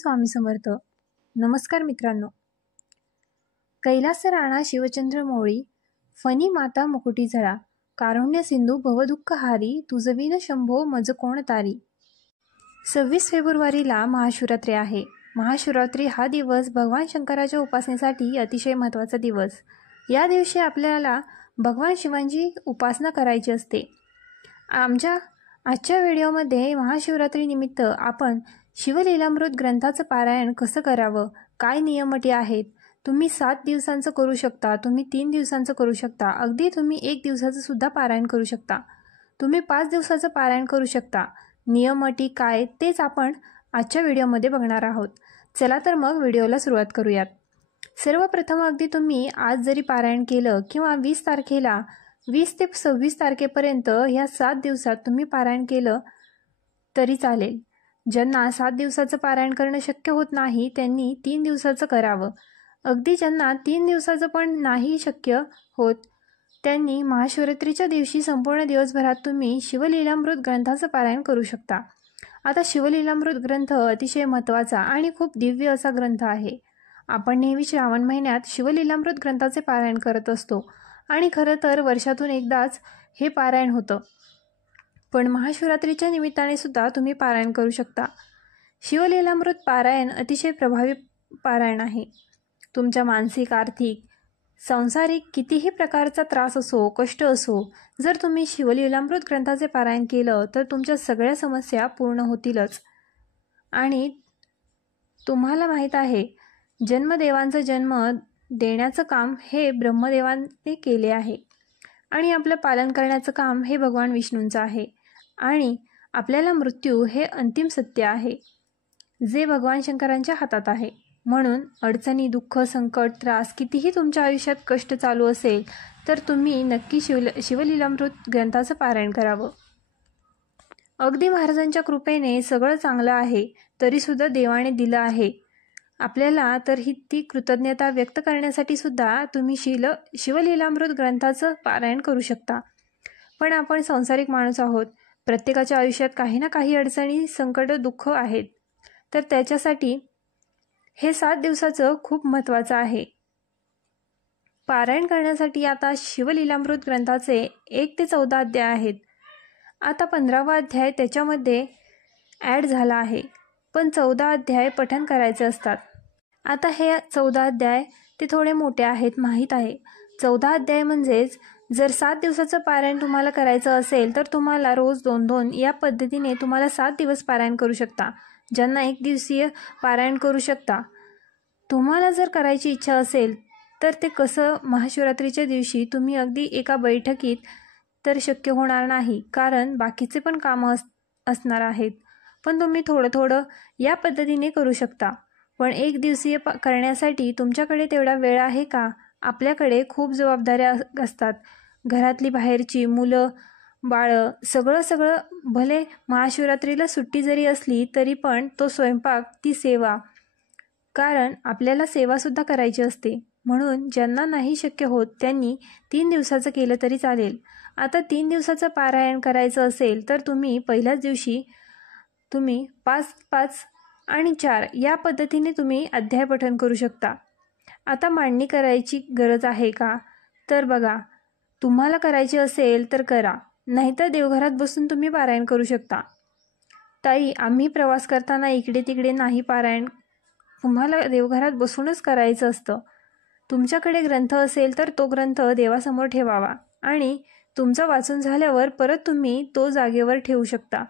स्वामी समर्थ. नमस्कार मित्रांनो. कैलास राणा शिवचंद्र मोळी, फणी माता मुकुटी झळा, कारुण्य सिंधू भवदुःख हारी, तुझविन शंभो मज कोण तारी. 26 फेब्रुवारीला महाशिवरात्री आहे. महाशिवरात्री हा दिवस भगवान शंकराच्या उपासनेसाठी अतिशय महत्त्वाचा दिवस. या दिवशी आपल्याला भगवान शिवांची उपासना करायची असते. आजच्या व्हिडिओमध्ये महाशिवरात्री निमित्त आपण शिवलीलामृत ग्रंथाचं पारायण कसं करावं, काय नियम अटी आहेत. तुम्ही 7 दिवसांचं करू शकता, तुम्ही 3 दिवसांचं करू शकता, अगदी तुम्ही 1 दिवसाचं सुद्धा पारायण करू शकता, तुम्ही 5 दिवसाचं पारायण करू शकता. नियम अटी काय तेच आपण आजच्या व्हिडिओमध्ये बघणार आहोत. चला तर मग व्हिडिओला सुरुवात करूयात. सर्वप्रथम अगदी तुम्ही आज जरी पारायण केलं किंवा 20 तारखेला 20 ते 26 तारखेपर्यंत ह्या 7 दिवसात तुम्ही पारायण केलं तरी चालेल. ज्यांना 7 दिवसाचं पारायण करणं शक्य होत नाही त्यांनी 3 दिवसाचं करावं. अगदी ज्यांना 3 दिवसाचं पण नाही शक्य होत त्यांनी महाशिवरात्रीच्या दिवशी संपूर्ण दिवसभरात तुम्ही शिवलीलामृत ग्रंथाचं पारायण करू शकता. आता शिवलीलामृत ग्रंथ अतिशय महत्त्वाचा आणि खूप दिव्य असा ग्रंथ आहे. आपण नेहमी श्रावण महिन्यात शिवलीलामृत ग्रंथाचे पारायण करत असतो आणि खरं तर वर्षातून एकदाच हे पारायण होतं. पण महाशिवरात्रीच्या निमित्ताने सुद्धा तुम्ही पारायण करू शकता. शिवलीलामृत पारायण अतिशय प्रभावी पारायण आहे. तुमच्या मानसिक, आर्थिक, सांसारिक कितीही प्रकारचा त्रास असो, कष्ट असो, जर तुम्ही शिवलीलामृत ग्रंथाचे पारायण केलं तर तुमच्या सगळ्या समस्या पूर्ण होतीलच. आणि तुम्हाला माहीत आहे, जन्मदेवांचा जन्म देण्याचं काम हे ब्रह्मदेवांनी केले आहे आणि आपलं पालन करण्याचं काम हे भगवान विष्णूंचं आहे. आणि आपल्याला मृत्यू हे अंतिम सत्य आहे जे भगवान शंकरांच्या हातात आहे. म्हणून अडचणी, दुःख, संकट, त्रास कितीही तुमच्या आयुष्यात कष्ट चालू असेल तर तुम्ही नक्की शिवलीलामृत ग्रंथाचं पारायण करावं. अगदी महाराजांच्या कृपेने सगळं चांगलं आहे तरीसुद्धा देवाने दिलं आहे आपल्याला, तर ती कृतज्ञता व्यक्त करण्यासाठी सुद्धा तुम्ही शिवलीलामृत ग्रंथाचं पारायण करू शकता. पण आपण सांसारिक माणूस आहोत, प्रत्येकाच्या आयुष्यात काही ना काही अडचणी, संकट, दुःख आहेत, तर त्याच्यासाठी हे 7 दिवसाचं खूप महत्त्वाचं आहे. पारायण करण्यासाठी आता शिवलीलामृत ग्रंथाचे 1 ते 14 अध्याय आहेत. आता 15वा अध्याय त्याच्यामध्ये ॲड झाला आहे, पण 14 अध्याय पठण करायचे असतात. आता हे 14 अध्याय ते थोडे मोठे आहेत, माहीत आहे. 14 अध्याय म्हणजेच जर 7 दिवसाचं पारायण तुम्हाला करायचं असेल तर तुम्हाला रोज 2-2 या पद्धतीने तुम्हाला 7 दिवस पारायण करू शकता. ज्यांना 1 दिवसीय पारायण करू शकता. तुम्हाला जर करायची इच्छा असेल तर ते कसं, महाशिवरात्रीच्या दिवशी तुम्ही अगदी एका बैठकीत तर शक्य होणार नाही, कारण बाकीचे पण कामं असणार आहेत. पण तुम्ही थोडं या पद्धतीने करू शकता. पण 1 दिवसीय करण्यासाठी तुमच्याकडे तेवढा वेळ आहे का? आपल्याकडे खूप जबाबदाऱ्या असतात, घरातली, बाहेरची, मुलं, बाळं, सगळं. भले महाशिवरात्रीला सुट्टी जरी असली तरी पण तो स्वयंपाक, ती सेवा, कारण आपल्याला सेवासुद्धा करायची असते. म्हणून ज्यांना नाही शक्य होत त्यांनी 3 दिवसाचं केलं तरी चालेल. आता 3 दिवसाचं पारायण करायचं असेल तर तुम्ही पहिल्याच दिवशी तुम्ही 5, 5 आणि 4 या पद्धतीने तुम्ही अध्याय पठण करू शकता. आता मांडणी करायची गरज आहे का? तर बघा, तुम्हाला करायची असेल तर करा, नाहीतर देवघरात बसून तुम्ही पारायण करू शकता. ताई, आम्ही प्रवास करताना इकडे तिकडे नाही पारायण, तुम्हाला देवघरात बसूनच करायचं असतं. तुमच्याकडे ग्रंथ असेल तर तो ग्रंथ देवासमोर ठेवावा आणि तुमचं वाचून झाल्यावर परत तुम्ही तो जागेवर ठेवू शकता.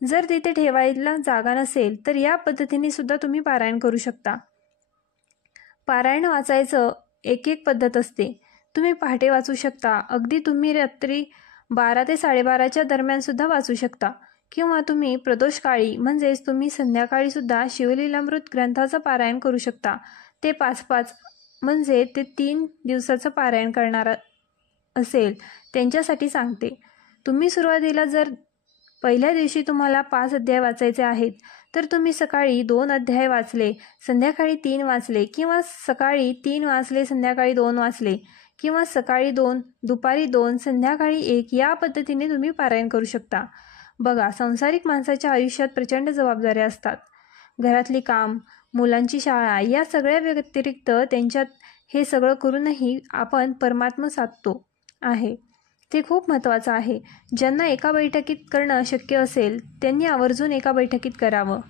जर तिथे ठेवायला जागा नसेल तर या पद्धतीने सुद्धा तुम्ही पारायण करू शकता. पारायण वाचायचं एक पद्धत असते. तुम्ही पहाटे वाचू शकता, अगदी तुम्ही रात्री 12 ते 12:30च्या दरम्यान सुद्धा वाचू शकता, किंवा तुम्ही प्रदोषकाळी म्हणजेच तुम्ही संध्याकाळी सुद्धा शिवलीलामृत ग्रंथाचं पारायण करू शकता. ते 5-5 म्हणजे ते 3 दिवसाचं पारायण करणार असेल त्यांच्यासाठी सांगते. तुम्ही सुरुवातीला जर पहिल्या दिवशी तुम्हाला 5 अध्याय वाचायचे आहेत तर तुम्ही सकाळी 2 अध्याय वाचले, संध्याकाळी 3 वाचले, किंवा सकाळी 3 वाचले, संध्याकाळी 2 वाचले, किंवा सकाळी 2, दुपारी 2, संध्याकाळी 1 या पद्धतीने तुम्ही पारायण करू शकता. बघा, सांसारिक माणसाच्या आयुष्यात प्रचंड जबाबदाऱ्या असतात. घरातली काम, मुलांची शाळा या सगळ्या व्यतिरिक्त त्यांच्यात हे सगळं करूनही आपण परमात्मा साधतो आहे, ते खूप महत्त्वाचं आहे. ज्यांना एका बैठकीत करणं शक्य असेल त्यांनी आवर्जून एका बैठकीत करावं.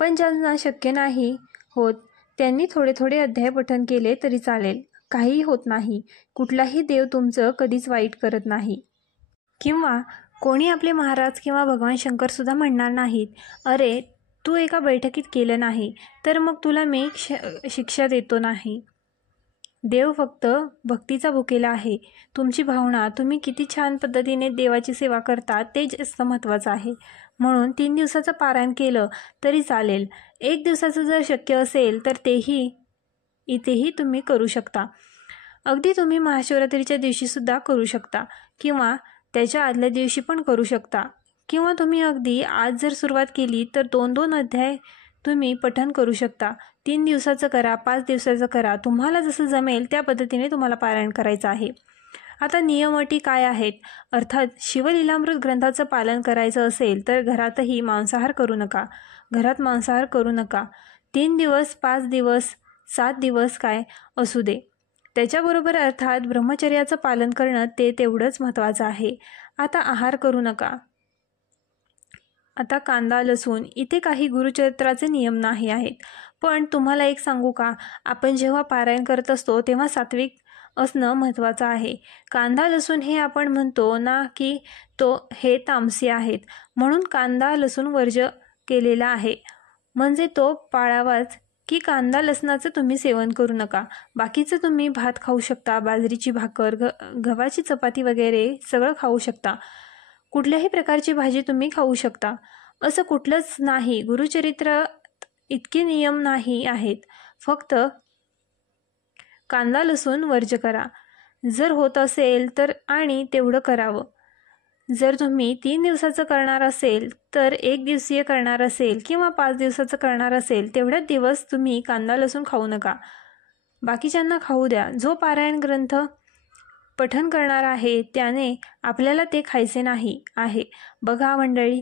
पण ज्यांना शक्य नाही होत त्यांनी थोडे थोडे अध्याय पठन केले तरी चालेल. काहीही होत नाही. कुठलाही देव तुमचं कधीच वाईट करत नाही. किंवा कोणी आपले महाराज किंवा भगवान शंकर सुद्धा म्हणणार नाहीत, अरे तू एका बैठकीत केलं नाही तर मग तुला मी शिक्षा देतो नाही. देव फक्त भक्तीचा भुकेला आहे. तुमची भावना, तुम्ही किती छान पद्धतीने देवाची सेवा करता ते जास्त महत्त्वाचं आहे. म्हणून 3 दिवसाचं पारायण केलं तरी चालेल. 1 दिवसाचं जर शक्य असेल तर तेही इथेही तुम्ही करू शकता. अगदी तुम्ही महाशिवरात्रीच्या दिवशीसुद्धा करू शकता किंवा त्याच्या आदल्या दिवशी पण करू शकता. किंवा तुम्ही अगदी आज जर सुरुवात केली तर 2-2 अध्याय तुम्ही पठण करू शकता. 3 दिवसाचं करा, 5 दिवसाचं करा, तुम्हाला जसं जमेल त्या पद्धतीने तुम्हाला पारायण करायचं आहे. आता नियम अटी काय आहेत? अर्थात शिवलीलामृत ग्रंथाचं पालन करायचं असेल तर घरातही मांसाहार करू नका. घरात मांसाहार करू नका. 3 दिवस, 5 दिवस, 7 दिवस काय असू दे. त्याच्याबरोबर अर्थात ब्रह्मचर्याचं पालन करणं ते तेवढंच महत्त्वाचं आहे. आता आहार करू नका. आता कांदा, लसूण इथे काही गुरुचरित्राचे नियम नाही आहेत. पण तुम्हाला एक सांगू का, आपण जेव्हा पारायण करत असतो तेव्हा सात्विक असणं महत्त्वाचं आहे. कांदा, लसूण हे आपण म्हणतो ना की हे तामसी आहेत म्हणून कांदा, लसूण वर्ज्य केलेला आहे म्हणजे तो पाळावाच की कांदा लसणाचं तुम्ही सेवन करू नका. बाकीचं तुम्ही भात खाऊ शकता, बाजरीची भाकर, गव्हाची चपाती वगैरे सगळं खाऊ शकता. कुठल्याही प्रकारची भाजी तुम्ही खाऊ शकता. असं कुठलंच नाही. गुरुचरित्रात इतके नियम नाही आहेत. फक्त कांदा लसूण वर्ज्य करा जर होत असेल तर, आणि तेवढं करावं. जर तुम्ही 3 दिवसाचं करणार असेल तर 1 दिवसीय करणार असेल किंवा 5 दिवसाचं करणार असेल तेवढ्याच दिवस तुम्ही कांदा लसूण खाऊ नका. बाकीच्यांना खाऊ द्या. जो पारायण ग्रंथ पठण करणार आहे त्याने आपल्याला ते खायचे नाही आहे. बघा मंडळी,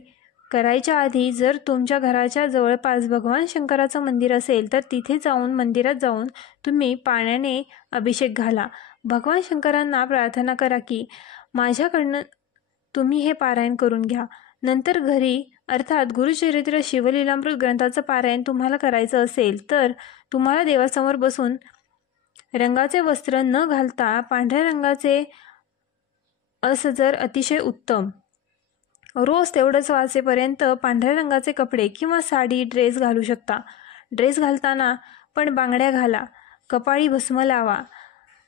करायच्या आधी जर तुमच्या घराच्या जवळपास भगवान शंकराचं मंदिर असेल तर तिथे जाऊन, मंदिरात जाऊन तुम्ही पाण्याने अभिषेक घाला. भगवान शंकरांना प्रार्थना करा की माझ्याकडनं तुम्ही हे पारायण करून घ्या. नंतर घरी अर्थात गुरुचरित्र शिवलीलामृत ग्रंथाचं पारायण तुम्हाला करायचं असेल तर तुम्हाला देवासमोर बसून रंगाचे वस्त्र न घालता पांढऱ्या रंगाचे असं जर अतिशय उत्तम, रोज तेवढंच वाचेपर्यंत पांढऱ्या रंगाचे कपडे किंवा साडी, ड्रेस घालू शकता. ड्रेस घालताना पण बांगड्या घाला. कपाळी भस्म लावा.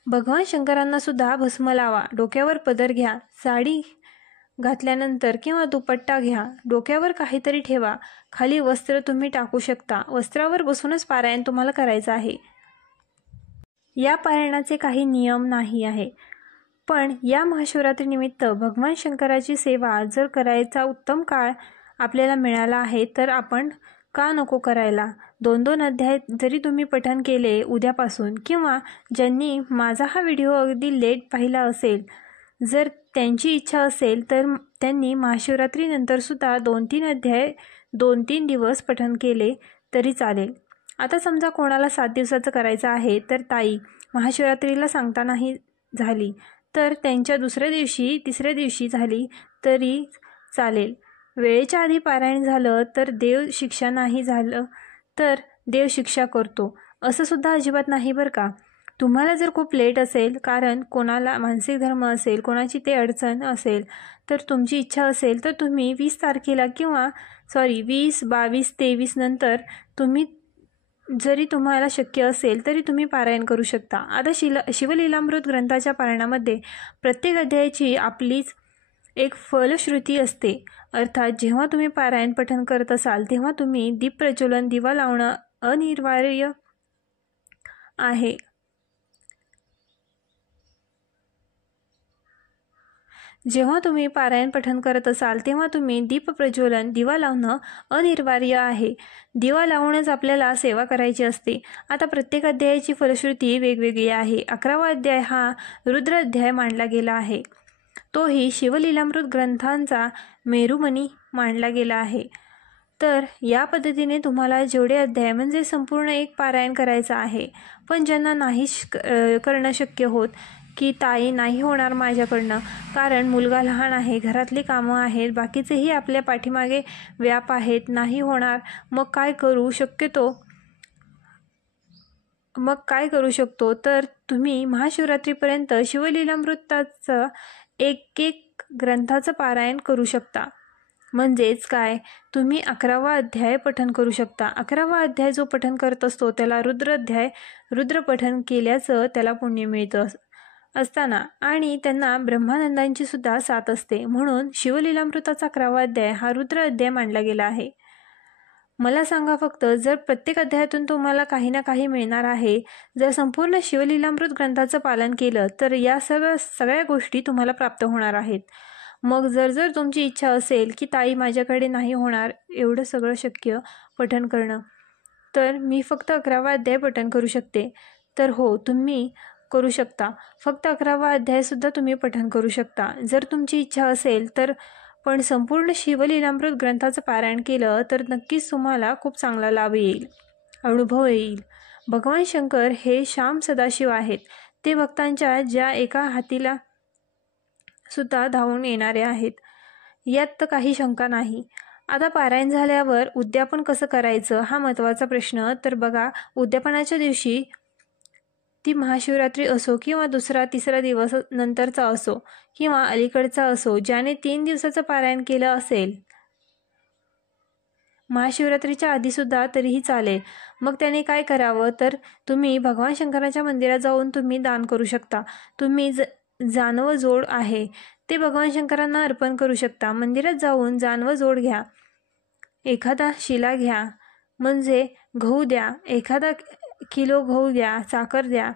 भगवान शंकरांना सुद्धा भस्म लावा. डोक्यावर पदर घ्या. साडी घातल्यानंतर किंवा दुपट्टा घ्या. डोक्यावर काहीतरी ठेवा. खाली वस्त्र तुम्ही टाकू शकता. वस्त्रावर बसूनच पारायण तुम्हाला करायचं आहे. या पारायणाचे काही नियम नाही आहे. पण या महाशिवरात्रीनिमित्त भगवान शंकराची सेवा जर करायचा उत्तम काळ आपल्याला मिळाला आहे तर आपण का नको करायला. 2-2 अध्याय जरी तुम्ही पठण केले उद्यापासून, किंवा ज्यांनी माझा हा व्हिडिओ अगदी लेट पाहिला असेल, जर त्यांची इच्छा असेल तर त्यांनी महाशिवरात्रीनंतरसुद्धा 2-3 अध्याय 2-3 दिवस पठण केले तरी चालेल. आता समजा कोणाला 7 दिवसाचं करायचं आहे तर ताई महाशिवरात्रीला सांगता नाही झाली तर त्यांच्या दुसऱ्या दिवशी, तिसऱ्या दिवशी झाली तरी चालेल. वेळेच्या आधी पारायण झालं तर देव शिक्षा, नाही झालं तर देव शिक्षा करतो असं सुद्धा अजिबात नाही बरं का. तुम्हाला जर खूप लेट असेल, कारण कोणाला मानसिक धर्म असेल, कोणाची ते अडचण असेल, तर तुमची इच्छा असेल तर तुम्ही 20 तारखेला किंवा 20, 22, 23 नंतर तुम्ही जरी तुम्हाला शक्य असेल तरी तुम्ही पारायण करू शकता. आता शिवलीलामृत ग्रंथाच्या पारायणामध्ये प्रत्येक अध्यायाची आपलीच एक फलश्रुती असते. अर्थात जेव्हा तुम्ही पारायण पठण करत असाल तेव्हा तुम्ही दीप प्रज्वलन, दिवा लावणं अनिवार्य आहे. जेव्हा तुम्ही पारायण पठण करत असाल तेव्हा तुम्ही दीप प्रज्वलन, दिवा लावणं अनिवार्य आहे. दिवा लावूनच आपल्याला सेवा करायची असते. आता प्रत्येक अध्यायाची फलश्रुती वेगवेगळी आहे. 11वा अध्याय हा रुद्र अध्याय मानला गेला आहे. तोही शिवलीलामृत ग्रंथांचा मेरुमणी मानला गेला आहे. तर या पद्धतीने तुम्हाला जेवढे अध्याय म्हणजे संपूर्ण एक पारायण करायचं आहे. पण ज्यांना नाही करणं शक्य होत की ताई नाही होणार माझ्याकडनं, कारण मुलगा लहान आहे, घरातली कामं आहेत, बाकीचेही आपल्या पाठीमागे व्याप आहेत, नाही होणार, मग काय करू शकतो तर तुम्ही महाशिवरात्रीपर्यंत शिवलीलामृताचं एक ग्रंथाचं पारायण करू शकता. म्हणजेच काय, तुम्ही 11वा अध्याय पठन करू शकता. 11वा अध्याय जो पठन करत असतो त्याला रुद्र पठन केल्याचं त्याला पुण्य मिळतं असताना आणि त्यांना ब्रह्मानंदांची सुद्धा साथ असते. म्हणून शिवलीलामृताचा 11वा अध्याय हा रुद्र अध्याय मानला गेला आहे. मला सांगा फक्त, जर प्रत्येक अध्यायातून तुम्हाला काही ना काही मिळणार आहे, जर संपूर्ण शिवलीलामृत ग्रंथाचं पालन केलं तर या सगळ्या गोष्टी तुम्हाला प्राप्त होणार आहेत. मग जर तुमची इच्छा असेल की ताई माझ्याकडे नाही होणार एवढं सगळं शक्य पठन करणं, तर मी फक्त 11वा अध्याय पठन करू शकते, तर हो तुम्ही करू शकता. फक्त 11वा अध्यायसुद्धा तुम्ही पठन करू शकता जर तुमची इच्छा असेल तर. पण संपूर्ण शिवलीलामृत ग्रंथाचं पारायण केलं तर नक्कीच तुम्हाला खूप चांगला लाभ येईल, अनुभव येईल. भगवान शंकर हे श्याम सदाशिव आहेत. ते भक्तांच्या ज्या एका हातीला सुद्धा धावून येणारे आहेत, यात तर काही शंका नाही. आता पारायण झाल्यावर उद्यापन कसं करायचं हा महत्त्वाचा प्रश्न. तर बघा, उद्यापनाच्या दिवशी ती महाशिवरात्री असो किंवा दुसरा तिसरा दिवस नंतरचा असो किंवा अलीकडचा असो, ज्याने 3 दिवसाचं पारायण केलं असेल महाशिवरात्रीच्या आधीसुद्धा तरीही चालेल. मग त्याने काय करावं, तर तुम्ही भगवान शंकराच्या मंदिरात जाऊन तुम्ही दान करू शकता. तुम्ही जानवं जोड आहे ते भगवान शंकरांना अर्पण करू शकता. मंदिरात जाऊन जानवं जोड घ्या, एखादा शिला घ्या, म्हणजे गहू द्या, एखादा किलो गहू द्या, साखर द्या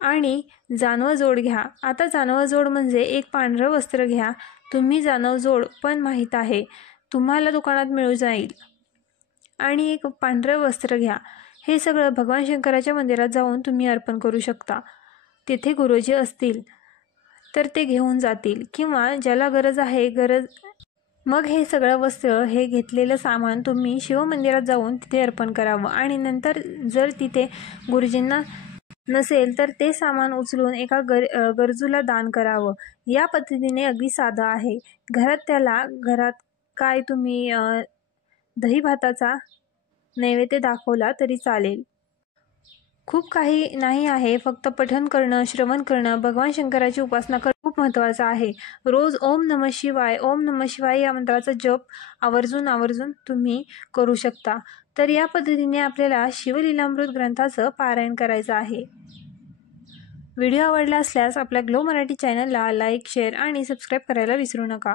आणि जानवं जोड घ्या. आता जानवं जोड म्हणजे एक पांढरं वस्त्र घ्या. तुम्ही जानव जोड पण माहीत आहे, तुम्हाला दुकानात मिळून जाईल, आणि एक पांढरं वस्त्र घ्या. हे सगळं भगवान शंकराच्या मंदिरात जाऊन तुम्ही अर्पण करू शकता. तिथे गुरुजी असतील तर ते घेऊन जातील किंवा ज्याला गरज आहे मग हे सगळं वस्त्र, हे घेतलेलं सामान तुम्ही शिवमंदिरात जाऊन तिथे अर्पण करावं आणि नंतर जर तिथे गुरुजींना नसेल तर ते सामान उचलून एका गरजूला दान करावं. या पद्धतीने अगदी साधं आहे. घरात काय तुम्ही दही भाताचा नैवेद्य दाखवला तरी चालेल. खूप काही नाही आहे, फक्त पठन करणं, श्रवण करणं, भगवान शंकराची उपासना करणं खूप महत्त्वाचं आहे. रोज ओम नमः शिवाय या मंत्राचा जप आवर्जून तुम्ही करू शकता. तर या पद्धतीने आपल्याला शिवलीलामृत ग्रंथाचं पारायण करायचं आहे. व्हिडिओ आवडला असल्यास आपल्या ग्लो मराठी चॅनलला लाईक, शेअर आणि सबस्क्राईब करायला विसरू नका.